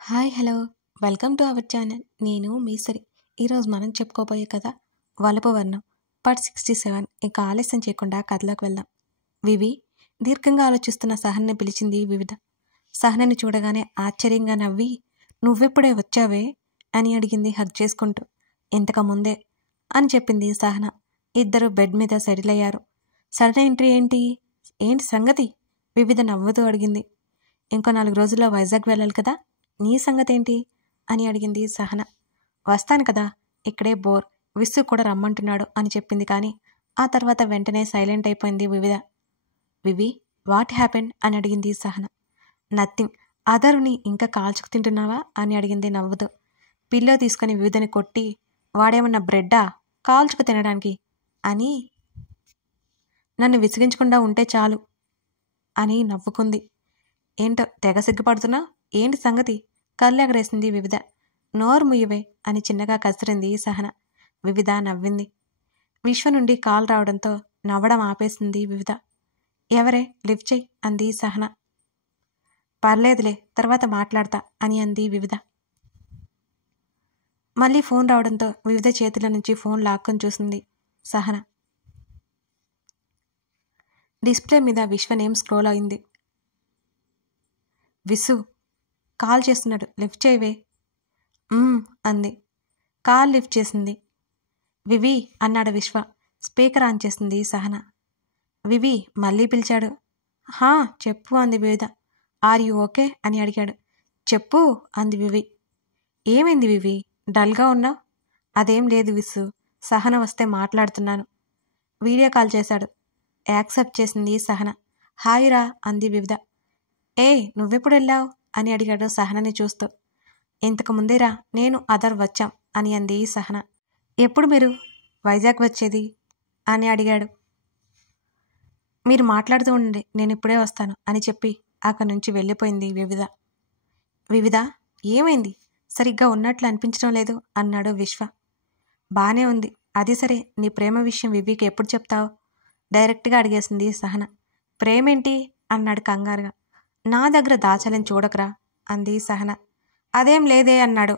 Hi hello welcome to our channel. నేను మీసరి. ఈరోజు మనం చెప్పుకోబోయే కథ వలపు వర్ణం పార్ట్ 67. ఇక ఆలస్యం చేయకుండా కథలోకి వెళ్దాం. వివి దీర్ఘంగా ఆలోచిస్తున్న సహన్ని పిలిచింది వివిధ. సహనని చూడగానే ఆశ్చర్యంగా నవ్వి, నువ్వెప్పుడే వచ్చావే అని అడిగింది హగ్ చేసుకుంటూ. ఇంతకు ముందే అని చెప్పింది సహన. ఇద్దరు బెడ్ మీద సెటిల్ అయ్యారు. సడన్ ఎంట్రీ ఏంటి ఏంటి సంగతి? వివిధ నవ్వుతూ అడిగింది. ఇంకో 4 రోజుల్లో వైజాగ్ వెళ్ళాలి కదా, నీ సంగతేంటి అని అడిగింది సహన. వస్తాను కదా, ఇక్కడే బోర్, విస్సు కూడా రమ్మంటున్నాడు అని చెప్పింది. కానీ ఆ తర్వాత వెంటనే సైలెంట్ అయిపోయింది వివిధ. వివి, వాట్ హ్యాపెండ్ అని అడిగింది సహన. నథింగ్. అదరుని ఇంకా కాల్చుకు తింటున్నావా అని అడిగింది నవ్వుతూ. పిల్లో తీసుకుని వివిధని కొట్టి, వాడేమన్నా బ్రెడ్డా కాల్చుకు తినడానికి అని, నన్ను విసిగించకుండా ఉంటే చాలు అని నవ్వుకుంది. ఏంటో తెగ సిగ్గుపడుతున్నా, ఏంటి సంగతి? కళ్ళెగరేసింది వివిధ. నోరు ముయ్యవే అని చిన్నగా కసిరింది సహన. వివిధ నవ్వింది. విశ్వ నుండి కాల్ రావడంతో నవ్వడం ఆపేసింది వివిధ. ఎవరే, లిఫ్ట్ చెయ్యి అంది సహన. పర్లేదులే, తర్వాత మాట్లాడతా అని అంది వివిధ. మళ్ళీ ఫోన్ రావడంతో వివిధ చేతుల నుంచి ఫోన్ లాక్కొని చూసింది సహన. డిస్ప్లే మీద విశ్వ నేమ్ స్క్రోల్ అయింది. విసు కాల్ చేస్తున్నాడు, లిఫ్ట్ చేయవే అంది. కాల్ లిఫ్ట్ చేసింది. వివి అన్నాడు విశ్వ. స్పీకర్ ఆన్ చేసింది సహన. వివి మళ్ళీ పిలిచాడు. హా చెప్పు అంది వివిధ. ఆర్ యు ఓకే అని అడిగాడు. చెప్పు అంది వివి. ఏమైంది వివి, డల్గా ఉన్నావు? అదేం లేదు విసు, సహన వస్తే మాట్లాడుతున్నాను. వీడియో కాల్ చేశాడు. యాక్సెప్ట్ చేసింది సహన. హాయ్ రా అంది వివిధ. నువ్వెప్పుడు వెళ్ళావు అని అడిగాడు సహనని చూస్తూ. ఇంతకు ముందేరా నేను అదర్ వచ్చాం అని అంది సహన. ఎప్పుడు మీరు వైజాగ్ వచ్చేది అని అడిగాడు. మీరు మాట్లాడుతూ ఉండండి, నేను ఇప్పుడే వస్తాను అని చెప్పి అక్కడి నుంచి వెళ్ళిపోయింది వివిధ. వివిధ, ఏమైంది, సరిగ్గా ఉన్నట్లు అనిపించడం లేదు అన్నాడు విశ్వ. బానే ఉంది, అది సరే నీ ప్రేమ విషయం వివికి ఎప్పుడు చెప్తావు డైరెక్ట్గా అడిగేసింది సహన. ప్రేమేంటి అన్నాడు కంగారుగా. నా దగ్గర దాచాలని చూడకురా అంది సహన. అదేం లేదే అన్నాడు.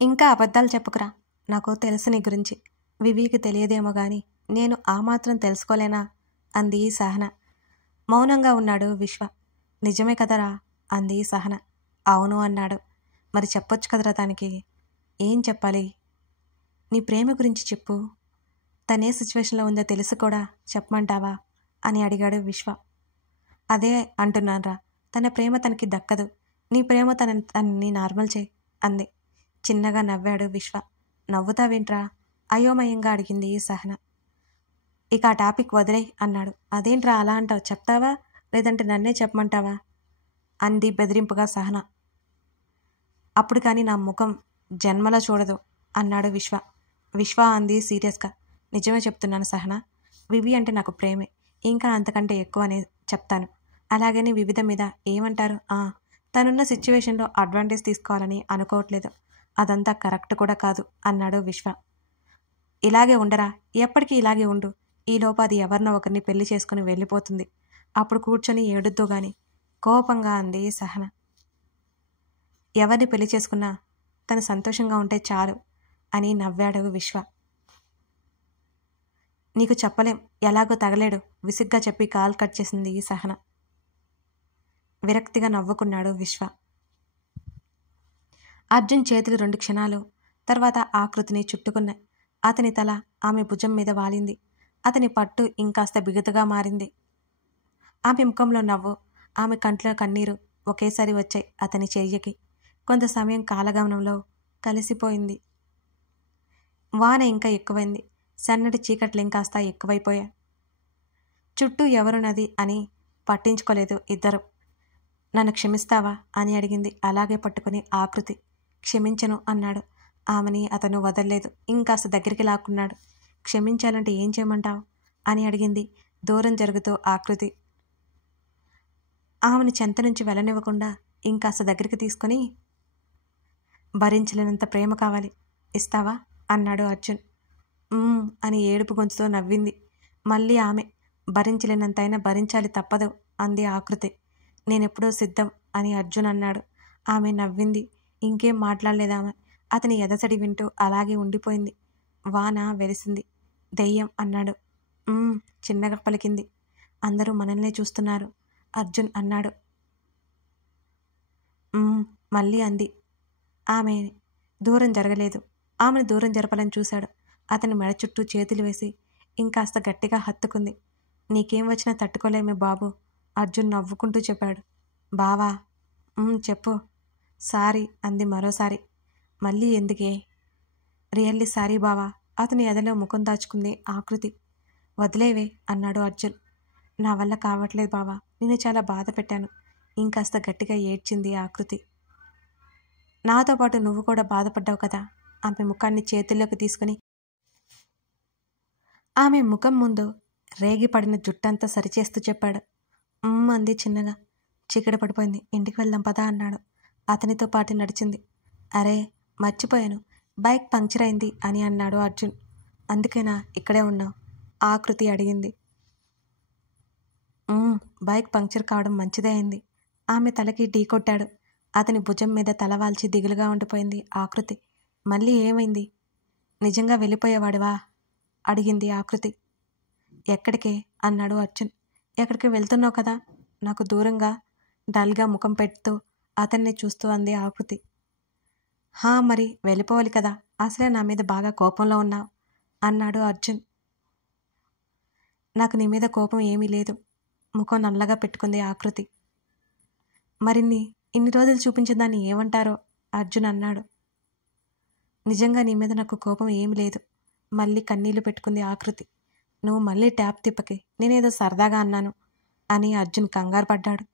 ఇంకా అబద్ధాలు చెప్పుకురా, నాకు తెలుసు నీ గురించి. వివికి తెలియదేమో గాని నేను ఆ మాత్రం తెలుసుకోలేనా అంది సహన. మౌనంగా ఉన్నాడు విశ్వ. నిజమే కదరా అంది సహన. అవును అన్నాడు. మరి చెప్పొచ్చు కదరా దానికి. ఏం చెప్పాలి? నీ ప్రేమ గురించి చెప్పు. తనే సిచ్యువేషన్లో ఉందో తెలుసు కూడా చెప్పమంటావా అని అడిగాడు విశ్వ. అదే అంటున్నాన్రా, తన ప్రేమ తనకి దక్కదు, నీ ప్రేమ తనని నార్మల్ చేయి అంది. చిన్నగా నవ్వాడు విశ్వ. నవ్వుతావేంట్రా అయోమయంగా అడిగింది సహన. ఇక ఆ టాపిక్ వదిలేయ్ అన్నాడు. అదేంట్రా అలా అంటావు, చెప్తావా లేదంటే నన్నే చెప్పమంటావా అంది బెదిరింపుగా సహన. అప్పుడు కానీ నా ముఖం జన్మలో చూడదు అన్నాడు విశ్వ. విశ్వ అంది సీరియస్గా. నిజమే చెప్తున్నాను సహన, వివి అంటే నాకు ప్రేమే, ఇంకా అంతకంటే ఎక్కువ అని చెప్తాను. అలాగని వివిధ మీద ఏమంటారు? తనున్న సిచ్యువేషన్లో అడ్వాంటేజ్ తీసుకోవాలని అనుకోవట్లేదు, అదంతా కరెక్ట్ కూడా కాదు అన్నాడు విశ్వ. ఇలాగే ఉండరా, ఎప్పటికీ ఇలాగే ఉండు. ఈలోపు అది ఎవరినో ఒకరిని పెళ్లి చేసుకుని వెళ్ళిపోతుంది, అప్పుడు కూర్చొని ఏడుద్దు గాని కోపంగా అంది సహన. ఎవరిని పెళ్లి చేసుకున్నా తను సంతోషంగా ఉంటే చాలు అని నవ్వాడు విశ్వ. నీకు చెప్పలేం, ఎలాగో తగలేడు విసిగ్గా చెప్పి కాల్ కట్ చేసింది సహన. విరక్తిగా నవ్వుకున్నాడు విశ్వ. అర్జున్ చేతులు 2 క్షణాలు తర్వాత ఆకృతిని చుట్టుకున్నాయి. అతని తల ఆమె భుజం మీద వాలింది. అతని పట్టు ఇంకాస్త బిగుతుగా మారింది. ఆమె ముఖంలో నవ్వు, ఆమె కంట్లో కన్నీరు ఒకేసారి వచ్చాయి అతని చెయ్యకి. కొంత సమయం కాలగమనంలో కలిసిపోయింది. వాన ఇంకా ఎక్కువైంది. సన్నటి చీకట్లు ఇంకాస్త ఎక్కువైపోయాయి. చుట్టూ ఎవరున్నది అని పట్టించుకోలేదు ఇద్దరు. నన్ను క్షమిస్తావా అని అడిగింది అలాగే పట్టుకుని ఆకృతి. క్షమించను అన్నాడు. ఆమెని అతను వదల్లేదు. ఇంకాస్త దగ్గరికి లాక్కున్నాడు. క్షమించాలంటే ఏం చేయమంటావు అని అడిగింది దూరం జరుగుతూ ఆకృతి. ఆమెను చెంత నుంచి వెళ్ళనివ్వకుండా ఇంకాస్త దగ్గరికి తీసుకొని, భరించలేనంత ప్రేమ కావాలి, ఇస్తావా అన్నాడు అర్జున్. అని ఏడుపు గొంతుతో నవ్వింది. మళ్ళీ ఆమె, భరించలేనంతైనా భరించాలి తప్పదు అంది ఆకృతి. నేనెప్పుడూ సిద్ధం అని అర్జున్ అన్నాడు. ఆమె నవ్వింది. ఇంకేం మాట్లాడలేదామె. అతని ఎదసడి వింటూ అలాగే ఉండిపోయింది. వాన వెలిసింది. దెయ్యం అన్నాడు. చిన్నగా పలికింది. అందరూ మనల్నే చూస్తున్నారు అర్జున్ అన్నాడు. మళ్ళీ అంది. ఆమె దూరం జరగలేదు. ఆమెను దూరం జరపాలని చూశాడు. అతని మెడ చుట్టూ చేతులు వేసి ఇంకాస్త గట్టిగా హత్తుకుంది. నీకేం వచ్చినా తట్టుకోలేమే బాబు, అర్జున్ నవ్వుకుంటూ చెప్పాడు. బావా? చెప్పు. సారీ అంది మరోసారి. మళ్ళీ ఎందుకే? రియల్లీ సారీ బావా. అతని ఎదలో ముఖం దాచుకుంది ఆకృతి. వదిలేవే అన్నాడు అర్జున్. నా వల్ల కావట్లేదు బావా, నేను చాలా బాధ పెట్టాను. ఇంకాస్త గట్టిగా ఏడ్చింది ఆకృతి. నాతో పాటు నువ్వు కూడా బాధపడ్డావు కదా. ఆమె ముఖాన్ని చేతుల్లోకి తీసుకుని ఆమె ముఖం ముందు రేగిపడిన జుట్టంతా సరిచేస్తూ చెప్పాడు. అంది చిన్నగా. చీకటి పడిపోయింది, ఇంటికి వెళ్దాం పదా అన్నాడు. అతనితో పాటు నడిచింది. అరే మర్చిపోయాను, బైక్ పంక్చర్ అయింది అని అన్నాడు అర్జున్. అందుకేనా ఇక్కడే ఉన్నావు? ఆకృతి అడిగింది. బైక్ పంక్చర్ కావడం మంచిదే అయింది. ఆమె తలకి ఢీ కొట్టాడు. అతని భుజం మీద తలవాల్చి దిగులుగా ఉండిపోయింది ఆకృతి. మళ్ళీ ఏమైంది? నిజంగా వెళ్ళిపోయేవాడివా అడిగింది ఆకృతి. ఎక్కడికే అన్నాడు అర్జున్. ఎక్కడికి వెళ్తున్నావు కదా నాకు దూరంగా డల్గా ముఖం పెడుతూ అతన్ని చూస్తూ అంది ఆకృతి. మరి వెళ్ళిపోవాలి కదా, అసలే నా మీద బాగా కోపంలో ఉన్నావు అన్నాడు అర్జున్. నాకు నీ మీద కోపం ఏమీ లేదు, ముఖం నల్లగా పెట్టుకుంది ఆకృతి. మరిన్ని ఇన్ని రోజులు చూపించిన దాన్ని ఏమంటారో అర్జున్ అన్నాడు. నిజంగా నీ మీద నాకు కోపం ఏమీ లేదు. మళ్ళీ కన్నీళ్లు పెట్టుకుంది ఆకృతి. నువ్వు మళ్ళీ ట్యాప్ తిప్పకి, నేనేదో సరదాగా అన్నాను అని అర్జున్ కంగారు పడ్డాడు.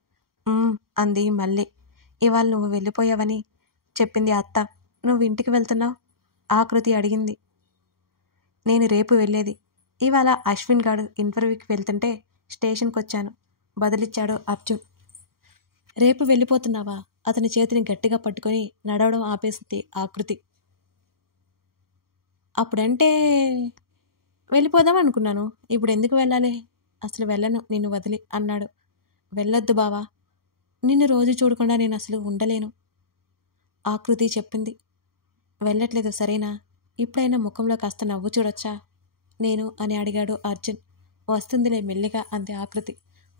అంది మళ్ళీ. ఇవాళ నువ్వు వెళ్ళిపోయావని చెప్పింది అత్త. నువ్వు ఇంటికి వెళ్తున్నావు ఆకృతి అడిగింది. నేను రేపు వెళ్ళేది. ఇవాళ అశ్విన్ గాడు ఇంటర్వ్యూకి వెళ్తుంటే స్టేషన్కి వచ్చాను బదిలిచ్చాడు అర్జున్. రేపు వెళ్ళిపోతున్నావా? అతని చేతిని గట్టిగా పట్టుకొని నడవడం ఆపేసింది ఆకృతి. అప్పుడంటే వెళ్ళిపోదాం అనుకున్నాను, ఇప్పుడు ఎందుకు వెళ్ళాలి? అసలు వెళ్ళను నిన్ను వదిలి అన్నాడు. వెళ్ళొద్దు బావా, నిన్ను రోజు చూడకుండా నేను అసలు ఉండలేను ఆకృతి చెప్పింది. వెళ్ళట్లేదు సరేనా? ఇప్పుడైనా ముఖంలో కాస్త నవ్వు చూడొచ్చా నేను అని అడిగాడు అర్జున్. వస్తుందిలే మెల్లిగా అంది ఆకృతి.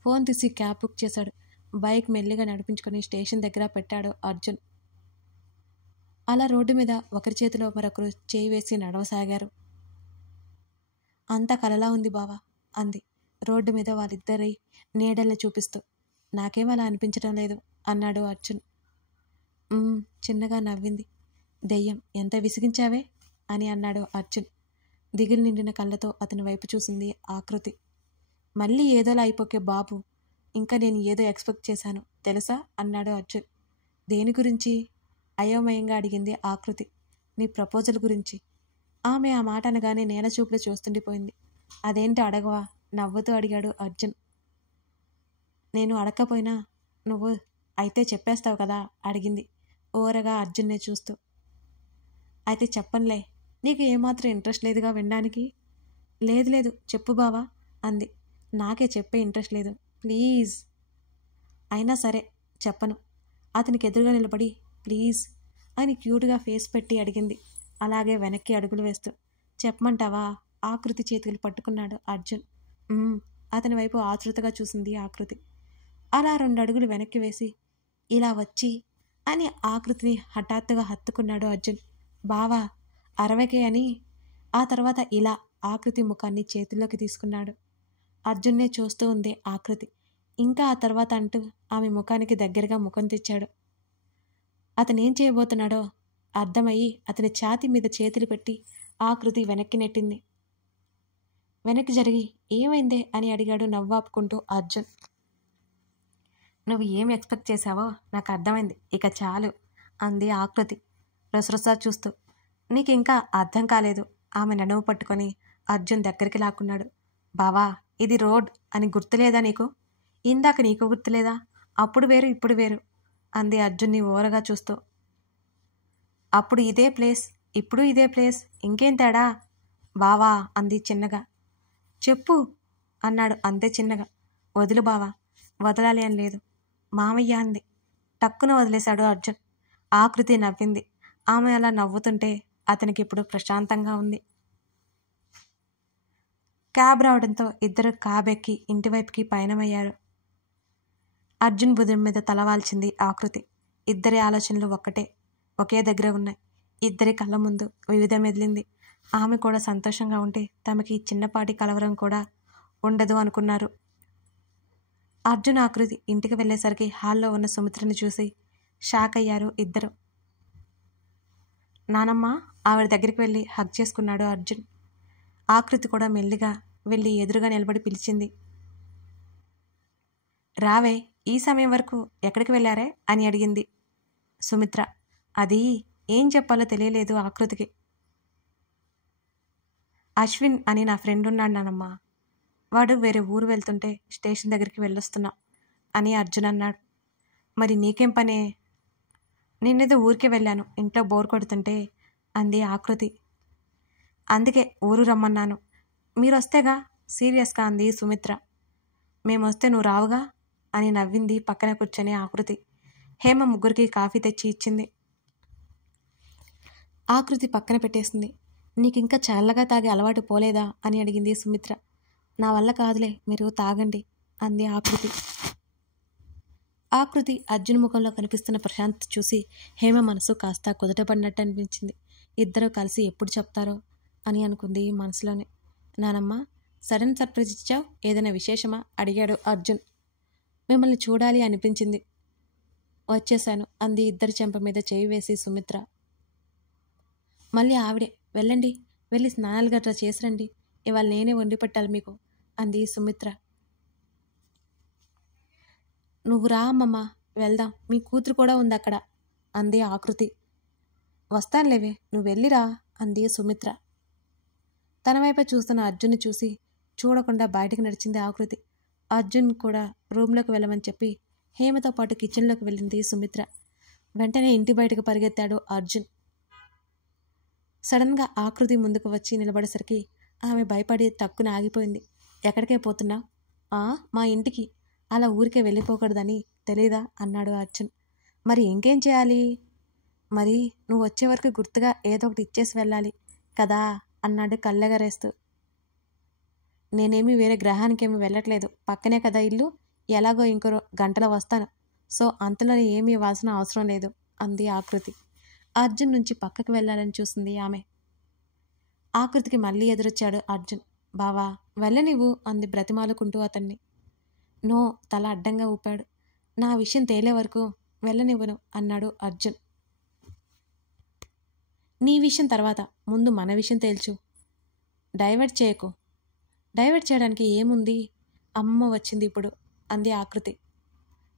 ఫోన్ తీసి క్యాబ్ బుక్ చేశాడు. బైక్ మెల్లిగా నడిపించుకొని స్టేషన్ దగ్గర పెట్టాడు అర్జున్. అలా రోడ్డు మీద ఒకరి చేతిలో మరొకరు చేయి వేసి నడవసాగారు. అంతా కలలా ఉంది బావా అంది రోడ్డు మీద వాళ్ళిద్దరి నీడల్ని చూపిస్తూ. నాకేం అలా అనిపించడం లేదు అన్నాడు అర్జున్. చిన్నగా నవ్వింది. దెయ్యం, ఎంత విసిగించావే అని అన్నాడు అర్జున్. దిగులు నిండిన కళ్ళతో అతని వైపు చూసింది ఆకృతి. మళ్ళీ ఏదోలా అయిపోకే బాబు, ఇంకా నేను ఏదో ఎక్స్పెక్ట్ చేశాను తెలుసా అన్నాడు అర్జున్. దేని గురించి అయోమయంగా అడిగింది ఆకృతి. నీ ప్రపోజల్ గురించి. ఆమె ఆ మాట అనగానే నేల చూపులు చూస్తుండిపోయింది. అదేంటి అడగవా నవ్వుతూ అడిగాడు అర్జున్. నేను అడగకపోయినా నువ్వు అయితే చెప్పేస్తావు కదా అడిగింది ఓరగా అర్జున్నే చూస్తూ. అయితే చెప్పనులే, నీకు ఏమాత్రం ఇంట్రెస్ట్ లేదుగా వినడానికి. లేదు చెప్పు బావా అంది. నాకే చెప్పే ఇంట్రెస్ట్ లేదు ప్లీజ్. అయినా సరే చెప్పను. అతనికి ఎదురుగా నిలబడి ప్లీజ్ అని క్యూట్గా ఫేస్ పెట్టి అడిగింది అలాగే వెనక్కి అడుగులు వేస్తూ. చెప్పమంటావా? ఆకృతి చేతులు పట్టుకున్నాడు అర్జున్. అతని వైపు ఆతృతగా చూసింది ఆకృతి. అలా 2 అడుగులు వెనక్కి వేసి ఇలా వచ్చి అని ఆకృతిని హఠాత్తుగా హత్తుకున్నాడు అర్జున్. బావా 60కే అని. ఆ తర్వాత ఇలా ఆకృతి ముఖాన్ని చేతుల్లోకి తీసుకున్నాడు. అర్జున్నే చూస్తూ ఉంది ఆకృతి. ఇంకా ఆ తర్వాత అంటూ ఆమె ముఖానికి దగ్గరగా ముఖం తెచ్చాడు. అతనేం చేయబోతున్నాడో అర్థమయ్యి అతని ఛాతీ మీద చేతులు పెట్టి ఆకృతి వెనక్కి నెట్టింది. వెనక్కి జరిగి ఏమైందే అని అడిగాడు నవ్వాపుకుంటూ అర్జున్. నువ్వు ఏం ఎక్స్పెక్ట్ చేశావో నాకు అర్థమైంది, ఇక చాలు అంది ఆకృతి రసరసా చూస్తూ. నీకు ఇంకా అర్థం కాలేదు. ఆమె నడుము పట్టుకొని అర్జున్ దగ్గరికి లాక్కున్నాడు. బావా ఇది రోడ్ అని గుర్తులేదా నీకు? ఇందాక నీకు గుర్తులేదా? అప్పుడు వేరు ఇప్పుడు వేరు అంది అర్జున్ని ఓరగా చూస్తూ. అప్పుడు ఇదే ప్లేస్, ఇప్పుడు ఇదే ప్లేస్, ఇంకేం తేడా బావా అంది చిన్నగా. చెప్పు అన్నాడు అంతే చిన్నగా. వదులు బావా. వదలాలి అని లేదు మామయ్య అంది. టక్కున వదిలేశాడు అర్జున్. ఆకృతి నవ్వింది. ఆమె అలా నవ్వుతుంటే అతనికి ఇప్పుడు ప్రశాంతంగా ఉంది. క్యాబ్ రావడంతో ఇద్దరు క్యాబ్ ఎక్కి ఇంటివైపుకి పయనమయ్యారు. అర్జున్ భుజం మీద తలవాల్చింది ఆకృతి. ఇద్దరి ఆలోచనలు ఒకే దగ్గర ఉన్నాయి. ఇద్దరి కళ్ళ ముందు వివిధ మెదిలింది. ఆమె కూడా సంతోషంగా ఉంటే తమకి చిన్నపాటి కలవరం కూడా ఉండదు అనుకున్నారు. అర్జున్ ఆకృతి ఇంటికి వెళ్ళేసరికి హాల్లో ఉన్న సుమిత్రని చూసి షాక్ అయ్యారు ఇద్దరు. నానమ్మ, ఆవిడ దగ్గరికి వెళ్ళి హగ్ చేసుకున్నాడు అర్జున్. ఆకృతి కూడా మెల్లిగా వెళ్ళి ఎదురుగా నిలబడి పిలిచింది. రావే, ఈ సమయం వరకు ఎక్కడికి వెళ్ళారే అని అడిగింది సుమిత్ర. అది ఏం చెప్పాలో తెలియలేదు ఆకృతికి. అశ్విన్ అని నా ఫ్రెండ్ ఉన్నాడు నానమ్మ, వాడు వేరే ఊరు వెళ్తుంటే స్టేషన్ దగ్గరికి వెళ్ళొస్తున్నా అని అర్జున్ అన్నాడు. మరి నీకేం పనే? నేనేదో ఊరికే వెళ్ళాను, ఇంట్లో బోర్ కొడుతుంటే అంది ఆకృతి. అందుకే ఊరు రమ్మన్నాను. మీరు వస్తేగా సీరియస్గా అంది సుమిత్ర. మేమొస్తే నువ్వు రావుగా అని నవ్వింది పక్కన కూర్చొని ఆకృతి. హేమ ముగ్గురికి కాఫీ తెచ్చి ఇచ్చింది. ఆకృతి పక్కన పెట్టేసింది. నీకింకా చల్లగా తాగే అలవాటు పోలేదా అని అడిగింది సుమిత్ర. నా వల్ల కాదులే, మీరు తాగండి అంది ఆకృతి. ఆకృతి అర్జున్ ముఖంలో కనిపిస్తున్న ప్రశాంత్ చూసి హేమ మనసు కాస్త కుదుటపడినట్టు అనిపించింది. ఇద్దరూ కలిసి ఎప్పుడు చెప్తారో అని అనుకుంది మనసులోనే. నానమ్మ, సడన్ సర్ప్రైజ్ ఇచ్చావు, ఏదైనా విశేషమా అడిగాడు అర్జున్. మిమ్మల్ని చూడాలి అనిపించింది, వచ్చేశాను అంది ఇద్దరి చెంప మీద చేయి వేసి సుమిత్ర. మళ్ళీ ఆవిడే, వెళ్ళండి, వెళ్ళి స్నానాలు గట్రా చేసిరండి, ఇవాళ నేనే వండి పెట్టాలి మీకు అంది సుమిత్ర. నువ్వు రా అమ్మమ్మ, వెళ్దాం, మీ కూతురు కూడా ఉంది అక్కడ అంది ఆకృతి. వస్తానులేవే, నువ్వు వెళ్ళిరా అంది సుమిత్ర. తన వైపే చూస్తున్న అర్జున్ని చూసి చూడకుండా బయటకు నడిచింది ఆకృతి. అర్జున్ కూడా రూమ్లోకి వెళ్ళమని చెప్పి హేమతో పాటు కిచెన్లోకి వెళ్ళింది సుమిత్ర. వెంటనే ఇంటి బయటకు పరిగెత్తాడు అర్జున్. సడన్గా ఆకృతి ముందుకు వచ్చి నిలబడేసరికి ఆమె భయపడి తక్కున ఆగిపోయింది. ఎక్కడికే పోతున్నావు? మా ఇంటికి. అలా ఊరికే వెళ్ళిపోకూడదని తెలీదా అన్నాడు అర్జున్. మరి ఇంకేం చేయాలి? మరి నువ్వు వచ్చే వరకు గుర్తుగా ఏదో ఒకటి ఇచ్చేసి వెళ్ళాలి కదా అన్నాడు కళ్ళెగరేస్తూ. నేనేమీ వేరే గ్రహానికేమీ వెళ్ళట్లేదు, పక్కనే కదా ఇల్లు, ఎలాగో ఇంకో గంటలో వస్తాను, సో అంతలో ఏమీ ఇవ్వాల్సిన అవసరం లేదు అంది ఆకృతి. అర్జున్ నుంచి పక్కకు వెళ్ళాలని చూసింది ఆమె. ఆకృతికి మళ్ళీ ఎదురొచ్చాడు అర్జున్. బావా, వెళ్ళనివ్వు అంది బ్రతిమాలుకుంటూ అతన్ని. నో, తల అడ్డంగా ఊపాడు. నా విషయం తేలే వరకు వెళ్ళనివ్వను అన్నాడు అర్జున్. నీ విషయం తర్వాత, ముందు మన విషయం తేల్చు. డైవర్ట్ చేయకు. డైవర్ట్ చేయడానికి ఏముంది, అమ్మ వచ్చింది ఇప్పుడు అంది ఆకృతి.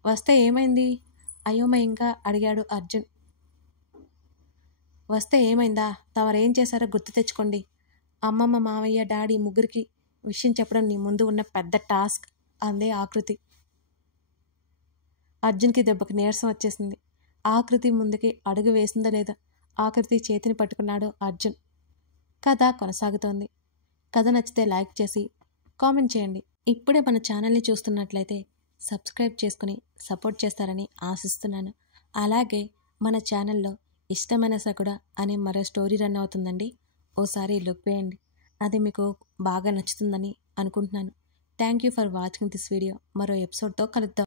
వస్తే ఏమైంది అయోమయంగా అడిగాడు అర్జున్. వస్తే ఏమైందా, తమరేం చేశారో గుర్తు తెచ్చుకోండి. అమ్మమ్మ, మావయ్య, డాడీ ముగ్గురికి విషయం చెప్పడం నీ ముందు ఉన్న పెద్ద టాస్క్ అంది ఆకృతి. అర్జున్కి దెబ్బకి నీరసం వచ్చేసింది. ఆకృతి ముందుకి అడుగు వేసిందో లేదా ఆకృతి చేతిని పట్టుకున్నాడు అర్జున్. కథ కొనసాగుతోంది. కథ నచ్చితే లైక్ చేసి కామెంట్ చేయండి. ఇప్పుడే మన ఛానల్ని చూస్తున్నట్లయితే సబ్స్క్రైబ్ చేసుకుని సపోర్ట్ చేస్తారని ఆశిస్తున్నాను. అలాగే మన ఛానల్లో ఇష్టమైన సకుడ అనే మరో స్టోరీ రన్ అవుతుందండి, ఓసారి లుక్ వేయండి. అది మీకు బాగా నచ్చుతుందని అనుకుంటున్నాను. Thank you for watching this video. మరో ఎపిసోడ్తో కలుద్దాం.